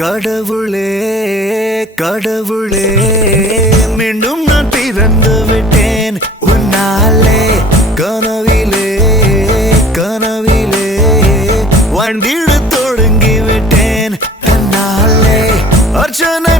கடவுளே கடவுளே மீண்டும் நான் பிறந்து விட்டேன் உன்னாலே கனவிலே கனவிலே வாழ்ந்திட தொடங்கி விட்டேன் தன்னாலே அர்ச்சனை